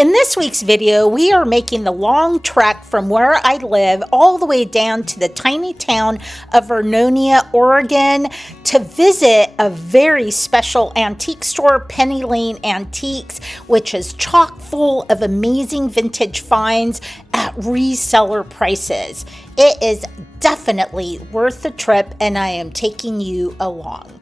In this week's video, we are making the long trek from where I live all the way down to the tiny town of Vernonia, Oregon, to visit a very special antique store, Penny Lane Antiques, which is chock full of amazing vintage finds at reseller prices. It is definitely worth the trip, and I am taking you along.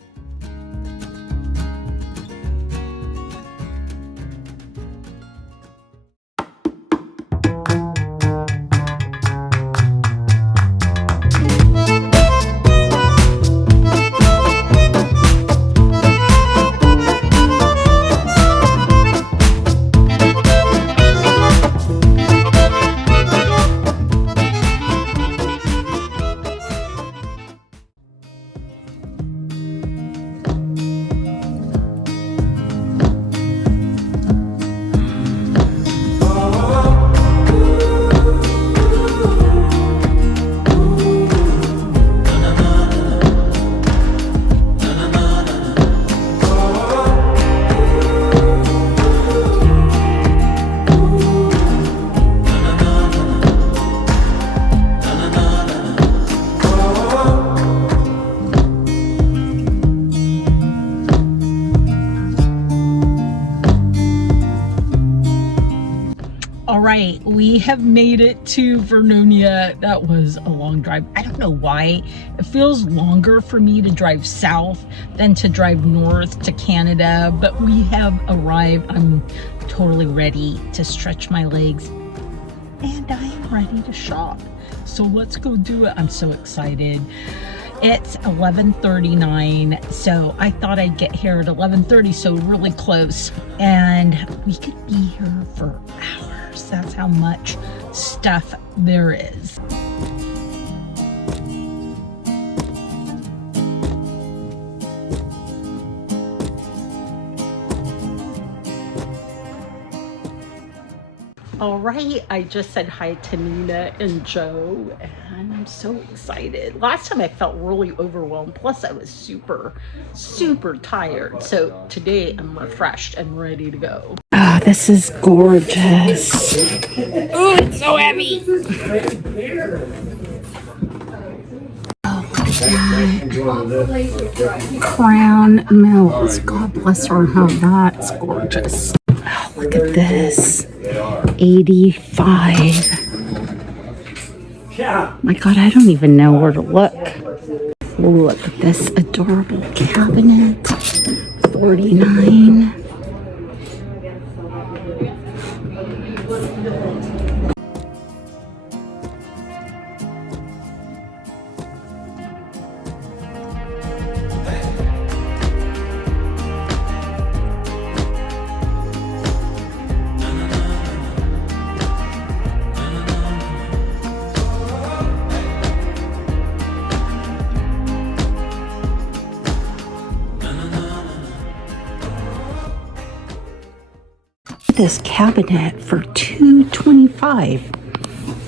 Alright, we have made it to Vernonia. That was a long drive. I don't know why. It feels longer for me to drive south than to drive north to Canada, but we have arrived. I'm totally ready to stretch my legs and I am ready to shop. So let's go do it. I'm so excited. It's 11:39, so I thought I'd get here at 11:30, so really close, and we could be here for hours. That's how much stuff there is. All right, I just said hi to Nina and Joe, and I'm so excited. Last time I felt really overwhelmed, plus I was super tired. So today I'm refreshed and ready to go. Oh, this is gorgeous. Oh, it's so heavy. Oh, look at that. Crown Mills. God bless her. How that's gorgeous. Oh, look at this. 85. My God, I don't even know where to look. Look at this adorable cabinet. 49. This cabinet for $225.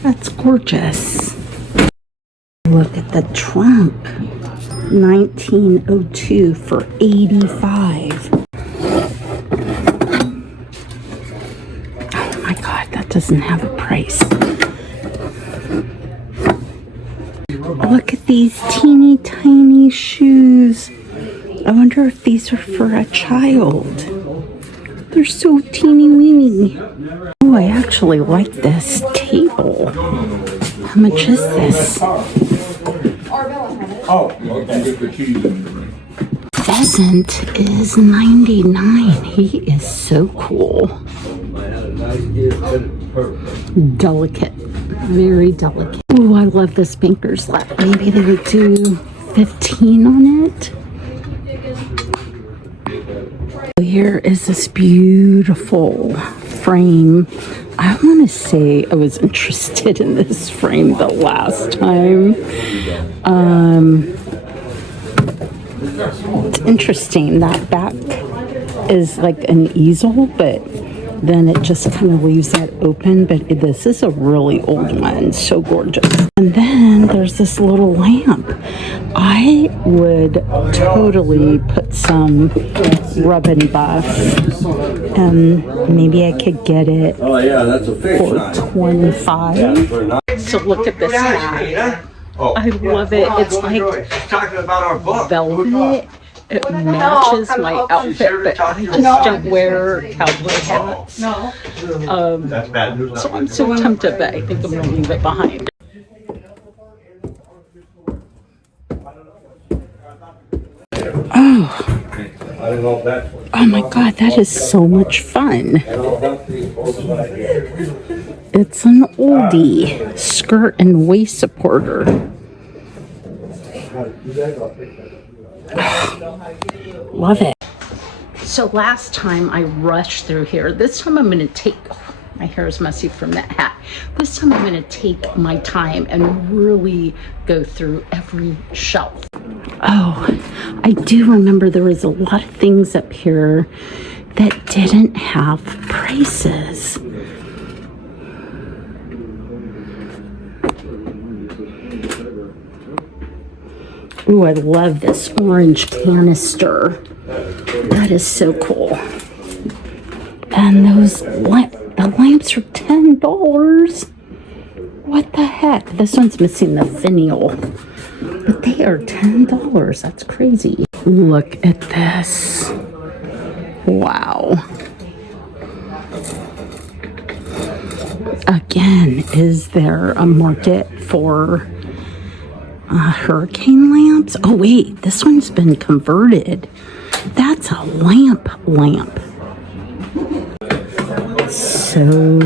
That's gorgeous. Look at the trunk. 1902 for $85. Oh my God, that doesn't have a price. Look at these teeny tiny shoes. I wonder if these are for a child. They're so teeny weeny. Oh, I actually like this table. How much is this? Pheasant is $99. He is so cool. Delicate. Very delicate. Oh, I love this banker's lap. Maybe they would do 15 on it. Here is this beautiful frame. I want to say I was interested in this frame the last time. It's interesting. That back is like an easel, but then it just kind of leaves that open. But this is a really old one, so gorgeous. And then there's this little lamp. I would totally put some rub and buff, and maybe I could get it for 25. So look at this hat. I love it. It's like velvet. It matches my outfit, but I just don't wear cowboy hats. So I'm so tempted, but I think I'm going to leave it behind. Oh my God, that is so much fun. It's an oldie skirt and waist supporter. Love it. So last time I rushed through here. This time I'm going to take, my hair is messy from that hat. This time I'm going to take my time and really go through every shelf. Oh, I do remember there was a lot of things up here that didn't have prices. Ooh, I love this orange canister. That is so cool. And those the lamps are $10. What the heck? This one's missing the finial. But they are $10. That's crazy. Look at this. Wow. Again, is there a market for hurricane lamps? Oh wait, this one's been converted. That's a lamp. So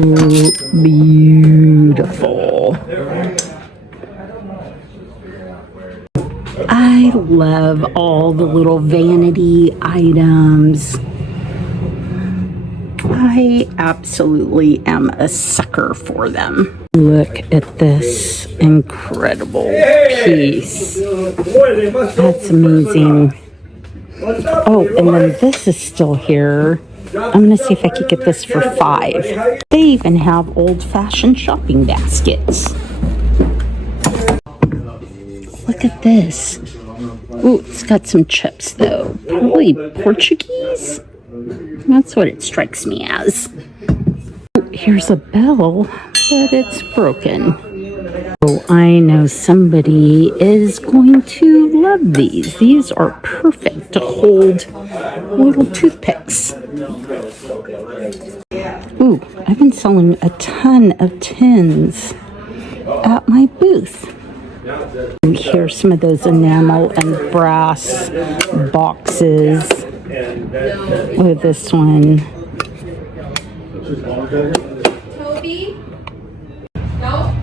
beautiful. I love all the little vanity items. I absolutely am a sucker for them. Look at this incredible piece. That's amazing. Oh, and then this is still here. I'm going to see if I could get this for $5. They even have old-fashioned shopping baskets. Look at this. Ooh, it's got some chips, though. Probably Portuguese? That's what it strikes me as. Oh, here's a bell, but it's broken. Oh, I know somebody is going to love these. These are perfect to hold little toothpicks. Ooh, I've been selling a ton of tins at my booth. Here's some of those enamel and brass boxes. Look at this one. Toby? No?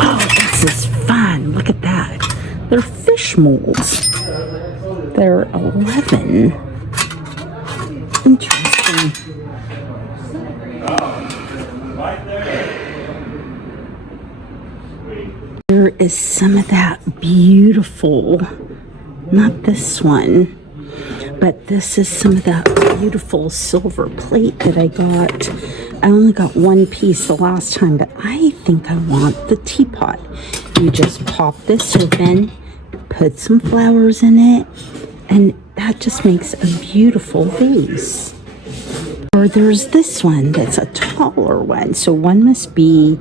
Oh, this is fun. Look at that. They're fish molds. They're 11. Interesting. There is some of that beautiful, not this one, but this is some of that beautiful silver plate that I got. I only got one piece the last time, but I think I want the teapot. You just pop this open, put some flowers in it, and that just makes a beautiful vase. Or there's this one that's a taller one. So one must be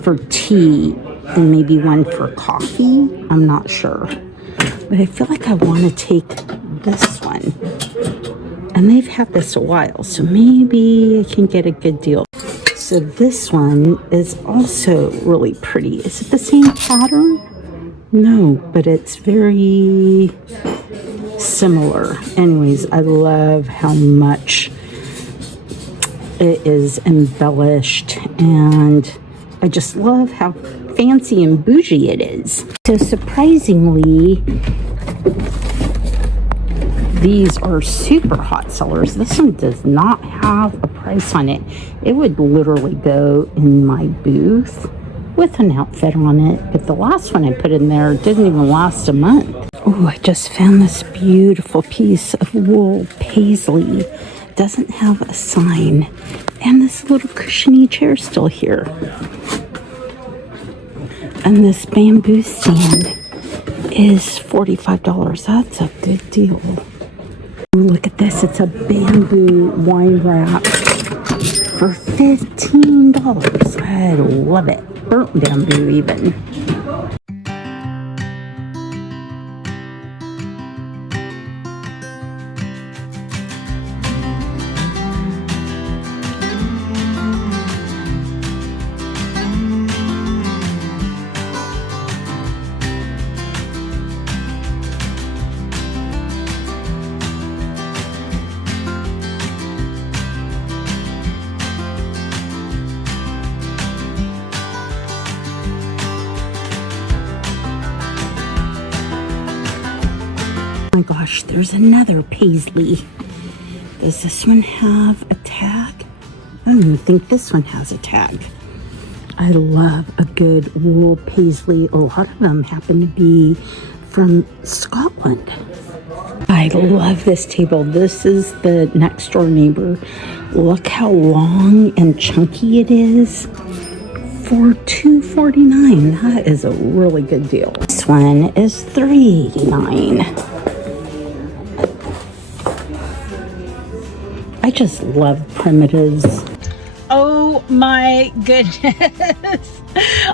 for tea and maybe one for coffee. I'm not sure. But I feel like I want to take this one. And they've had this a while, so maybe I can get a good deal. So this one is also really pretty. Is it the same pattern? No, but it's very similar. Anyways, I love how much it is embellished, and I just love how fancy and bougie it is. So surprisingly, these are super hot sellers. This one does not have a price on it. It would literally go in my booth with an outfit on it, but the last one I put in there didn't even last a month. Oh, I just found this beautiful piece of wool paisley doesn't have a sign. And this little cushiony chair is still here. And this bamboo stand is $45. That's a good deal. Ooh, look at this. It's a bamboo wine rack for $15. I love it. Burnt bamboo even. Oh my gosh, there's another paisley. Does this one have a tag? I don't even think this one has a tag. I love a good wool paisley. A lot of them happen to be from Scotland. I love this table. This is the next door neighbor. Look how long and chunky it is. For $2.49. That is a really good deal. This one is $3.89. I just love primitives. Oh my goodness.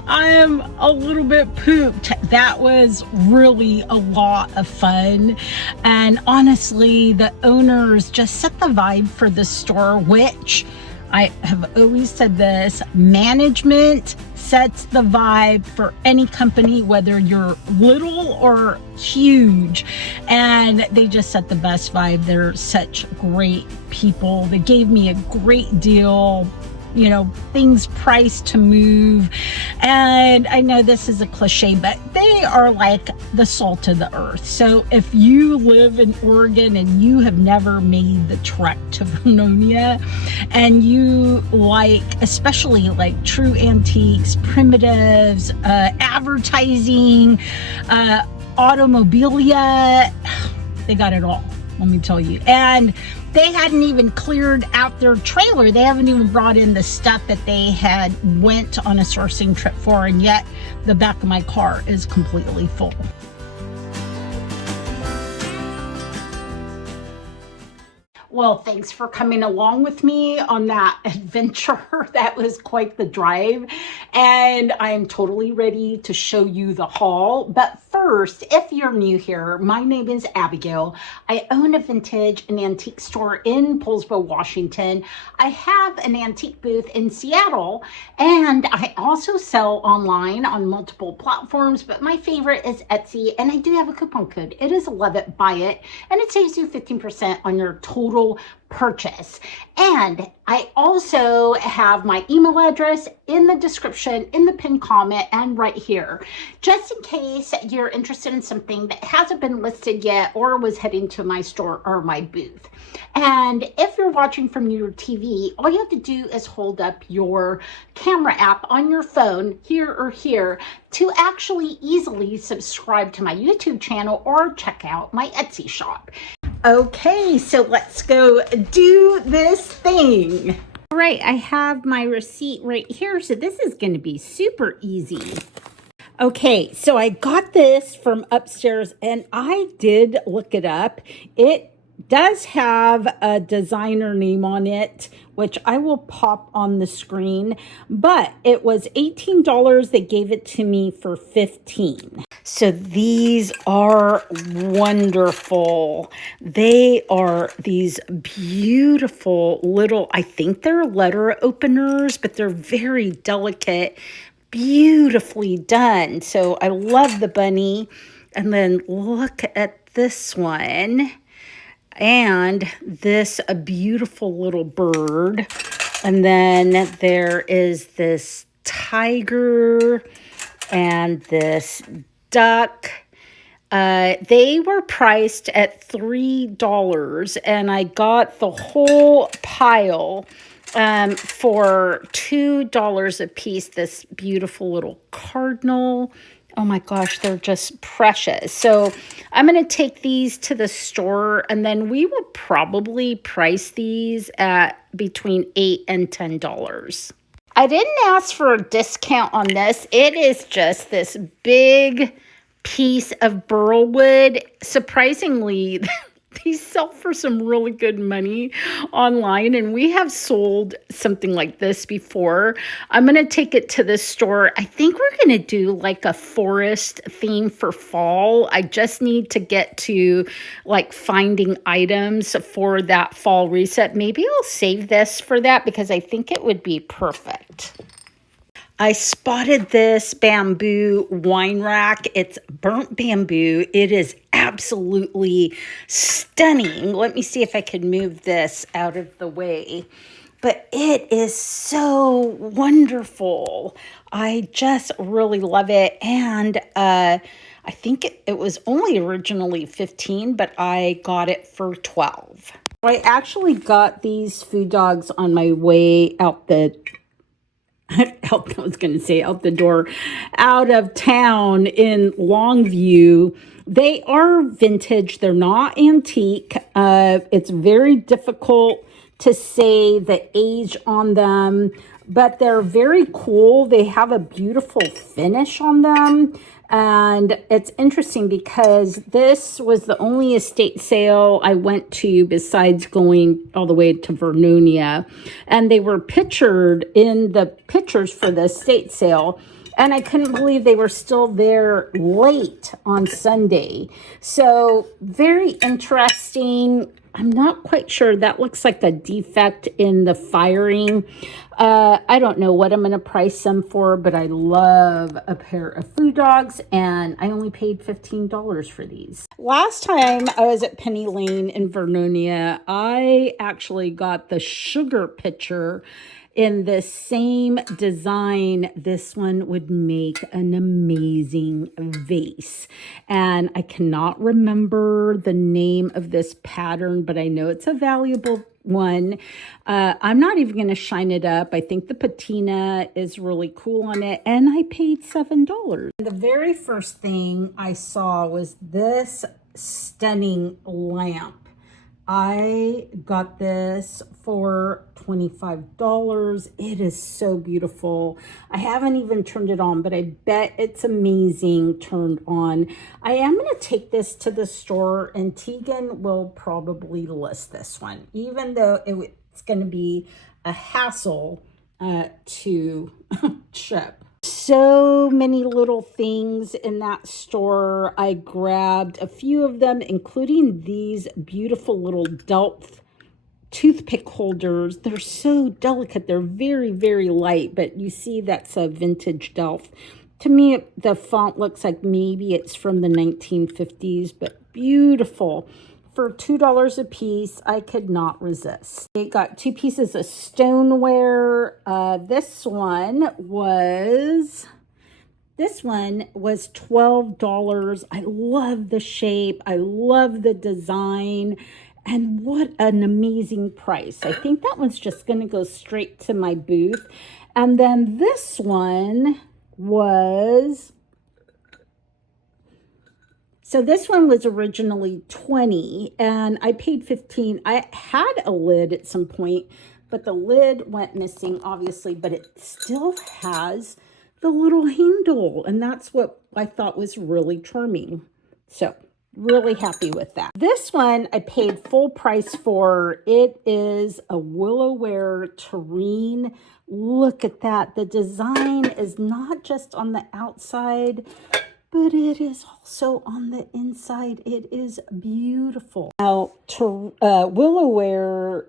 I am a little bit pooped. That was really a lot of fun. And honestly, the owners just set the vibe for the store, which I have always said this, management sets the vibe for any company, whether you're little or huge, and they just set the best vibe. They're such great people. They gave me a great deal, you know, things priced to move. And I know this is a cliche, but they are like the salt of the earth. So if you live in Oregon and you have never made the trek to Vernonia, and you like, especially like true antiques, primitives, advertising, automobilia, they got it all, let me tell you. And they hadn't even cleared out their trailer. They haven't even brought in the stuff that they had went on a sourcing trip for, and yet the back of my car is completely full. Well, thanks for coming along with me on that adventure. That was quite the drive, and I am totally ready to show you the haul. But first, if you're new here, my name is Abigail. I own a vintage and antique store in Poulsbo, Washington. I have an antique booth in Seattle, and I also sell online on multiple platforms, but my favorite is Etsy, and I do have a coupon code. It is LOVEITBUYIT, and it saves you 15% on your total purchase. And I also have my email address in the description, in the pinned comment, and right here, just in case you're interested in something that hasn't been listed yet or was heading to my store or my booth. And if you're watching from your TV, all you have to do is hold up your camera app on your phone, here or here, to actually easily subscribe to my YouTube channel or check out my Etsy shop. Okay, so let's go do this thing. All right, I have my receipt right here, so this is going to be super easy. Okay, so I got this from upstairs, and I did look it up. It does have a designer name on it, which I will pop on the screen, but it was $18. They gave it to me for $15. So these are wonderful. They are these beautiful little, I think they're letter openers, but they're very delicate, beautifully done. So I love the bunny. And then look at this one. And this, a beautiful little bird. And then there is this tiger and this duck. They were priced at $3, and I got the whole pile for $2 a piece. This beautiful little cardinal. Oh my gosh, they're just precious. So I'm going to take these to the store, and then we will probably price these at between $8 and $10. I didn't ask for a discount on this. It is just this big piece of burl wood. Surprisingly, these sell for some really good money online, and we have sold something like this before. I'm going to take it to the store. I think we're going to do like a forest theme for fall. I just need to get to like finding items for that fall reset. Maybe I'll save this for that because I think it would be perfect. I spotted this bamboo wine rack. It's burnt bamboo. It is absolutely stunning. Let me see if I can move this out of the way. But it is so wonderful. I just really love it. And I think it was only originally 15, but I got it for 12. I actually got these food dogs on my way out the out the door, out of town in Longview. They are vintage. They're not antique. It's very difficult to say the age on them, but they're very cool. They have a beautiful finish on them. And it's interesting because this was the only estate sale I went to besides going all the way to Vernonia. And they were pictured in the pictures for the estate sale. And I couldn't believe they were still there late on Sunday. So very interesting. I'm not quite sure. That looks like a defect in the firing. I don't know what I'm going to price them for, but I love a pair of food dogs, and I only paid $15 for these. Last time I was at Penny Lane in Vernonia, I actually got the sugar pitcher in the same design. This one would make an amazing vase. And I cannot remember the name of this pattern, but I know it's a valuable one. I'm not even going to shine it up. I think the patina is really cool on it, and I paid $7. The very first thing I saw was this stunning lamp. I got this for $25. It is so beautiful. I haven't even turned it on, but I bet it's amazing turned on. I am going to take this to the store, and Tegan will probably list this one, even though it's going to be a hassle to ship. So many little things in that store. I grabbed a few of them, including these beautiful little Delft toothpick holders. They're so delicate. They're very, very light, but you see that's a vintage Delft. To me, the font looks like maybe it's from the 1950s, but beautiful. For $2 a piece, I could not resist. It got 2 pieces of stoneware. This one was $12. I love the shape. I love the design. And what an amazing price. I think that one's just going to go straight to my booth. And then this one was... So this one was originally $20 and I paid $15. I had a lid at some point, but the lid went missing, obviously, but it still has the little handle. And that's what I thought was really charming. So really happy with that. This one I paid full price for. It is a Willowware Terrine. Look at that. The design is not just on the outside, but it is also on the inside. It is beautiful. Now, Willowware,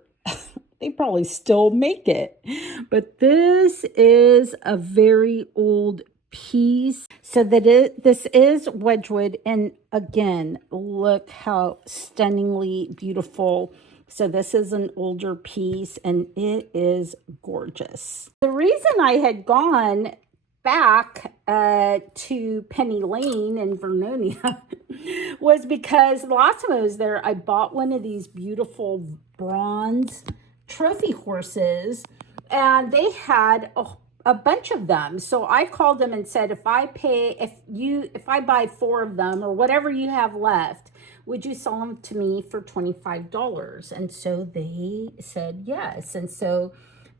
they probably still make it, but this is a very old piece. So this is Wedgwood, and again, look how stunningly beautiful. So this is an older piece, and it is gorgeous. The reason I had gone back to Penny Lane in Vernonia was because the last time I was there, I bought one of these beautiful bronze trophy horses, and they had a a bunch of them. So I called them and said, if I buy 4 of them or whatever you have left, would you sell them to me for $25? And so they said yes. And so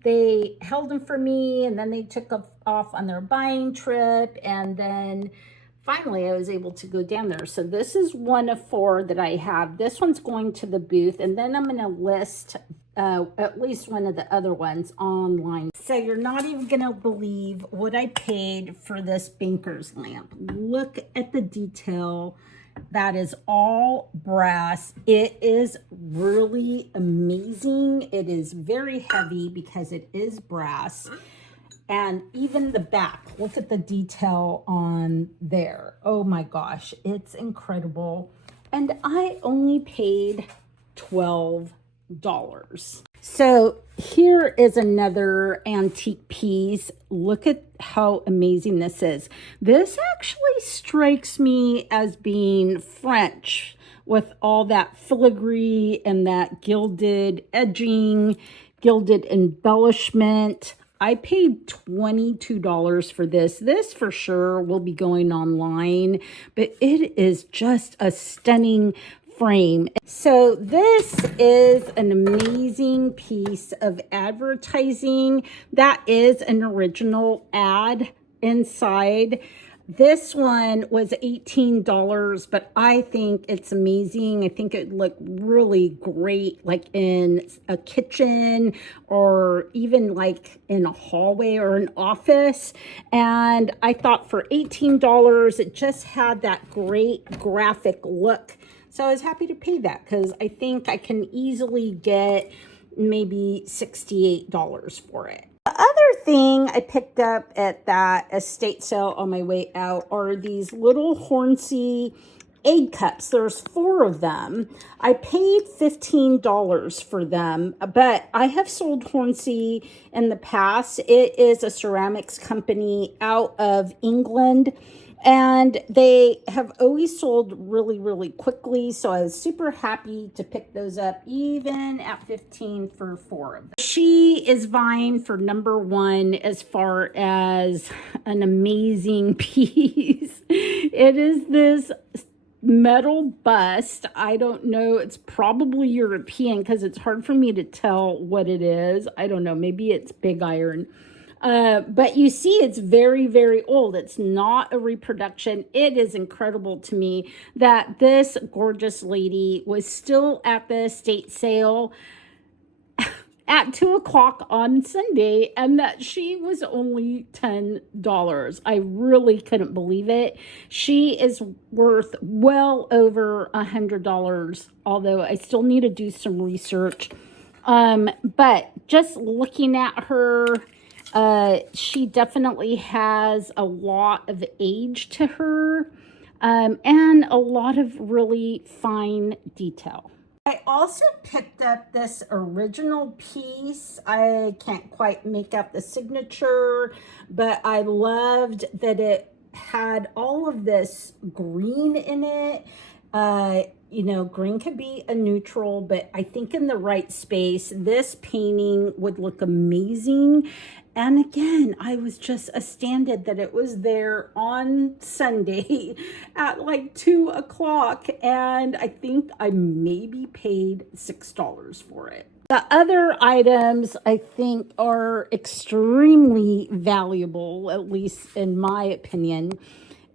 they held them for me, and then they took off on their buying trip. And then finally I was able to go down there. So this is one of 4 that I have. This one's going to the booth, and then I'm going to list at least one of the other ones online. So you're not even gonna believe what I paid for this banker's lamp. Look at the detail. That is all brass. It is really amazing. It is very heavy because it is brass. And even the back, look at the detail on there. Oh my gosh, it's incredible. And I only paid $12. So here is another antique piece. Look at how amazing this is. This actually strikes me as being French, with all that filigree and that gilded edging, gilded embellishment. I paid $22 for this. This for sure will be going online, but it is just a stunning frame. So this is an amazing piece of advertising. That is an original ad inside. This one was $18, but I think it's amazing. I think it looked really great, like in a kitchen or even like in a hallway or an office. And I thought for $18, it just had that great graphic look. So I was happy to pay that because I think I can easily get maybe $68 for it. The other thing I picked up at that estate sale on my way out are these little Hornsey egg cups. There's 4 of them. I paid $15 for them, but I have sold Hornsey in the past. It is a ceramics company out of England, and they have always sold really, really quickly. So I was super happy to pick those up, even at $15 for 4 of them. She is vying for #1 as far as an amazing piece. It is this metal bust. I don't know. It's probably European because it's hard for me to tell what it is. I don't know. Maybe it's big iron. But you see, it's very, very old. It's not a reproduction. It is incredible to me that this gorgeous lady was still at the estate sale at 2 o'clock on Sunday, and that she was only $10. I really couldn't believe it. She is worth well over $100, although I still need to do some research. But just looking at her, she definitely has a lot of age to her, and a lot of really fine detail. I also picked up this original piece. I can't quite make out the signature, but I loved that it had all of this green in it. You know, green could be a neutral, but I think in the right space, this painting would look amazing. And again, I was just astounded that it was there on Sunday at like 2 o'clock. And I think I maybe paid $6 for it. The other items I think are extremely valuable, at least in my opinion,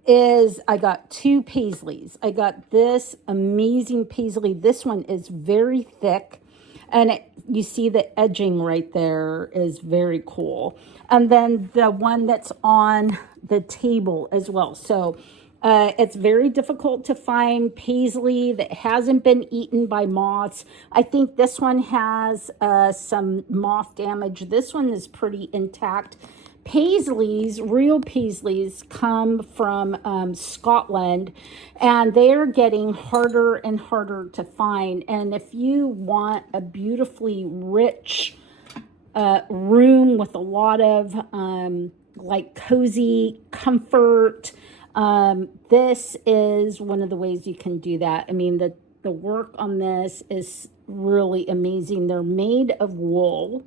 is I got 2 paisleys. I got this amazing paisley. This one is very thick, and you see the edging right there is very cool. And then the one that's on the table as well. So it's very difficult to find paisley that hasn't been eaten by moths. I think this one has some moth damage. This one is pretty intact. Paisleys, real paisleys, come from Scotland, and they're getting harder and harder to find. And if you want a beautifully rich room with a lot of like cozy comfort, this is one of the ways you can do that. I mean, the work on this is really amazing. They're made of wool.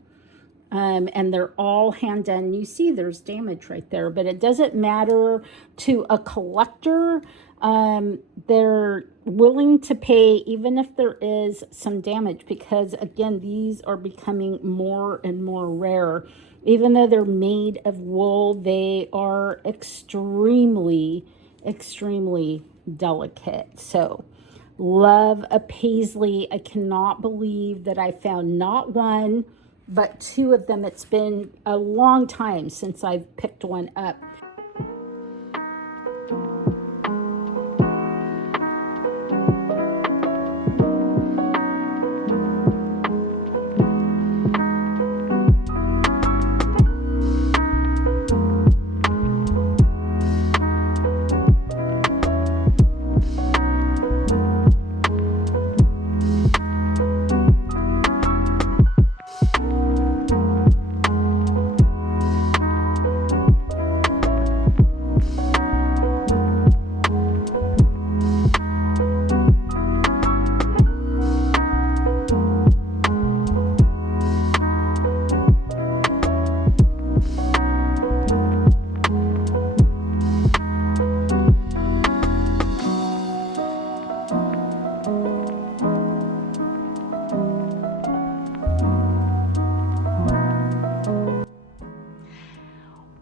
and they're all hand done. You see there's damage right there, but it doesn't matter to a collector. They're willing to pay even if there is some damage, because again, these are becoming more and more rare. Even though they're made of wool, they are extremely delicate. So love a paisley. I cannot believe that I found not one but two of them. It's been a long time since I've picked one up.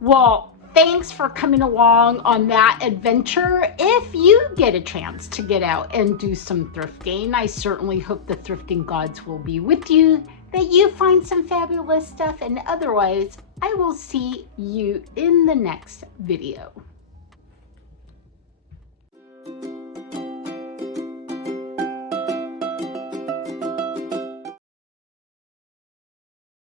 Well, thanks for coming along on that adventure. If you get a chance to get out and do some thrifting, I certainly hope the thrifting gods will be with you, that you find some fabulous stuff, and otherwise, I will see you in the next video.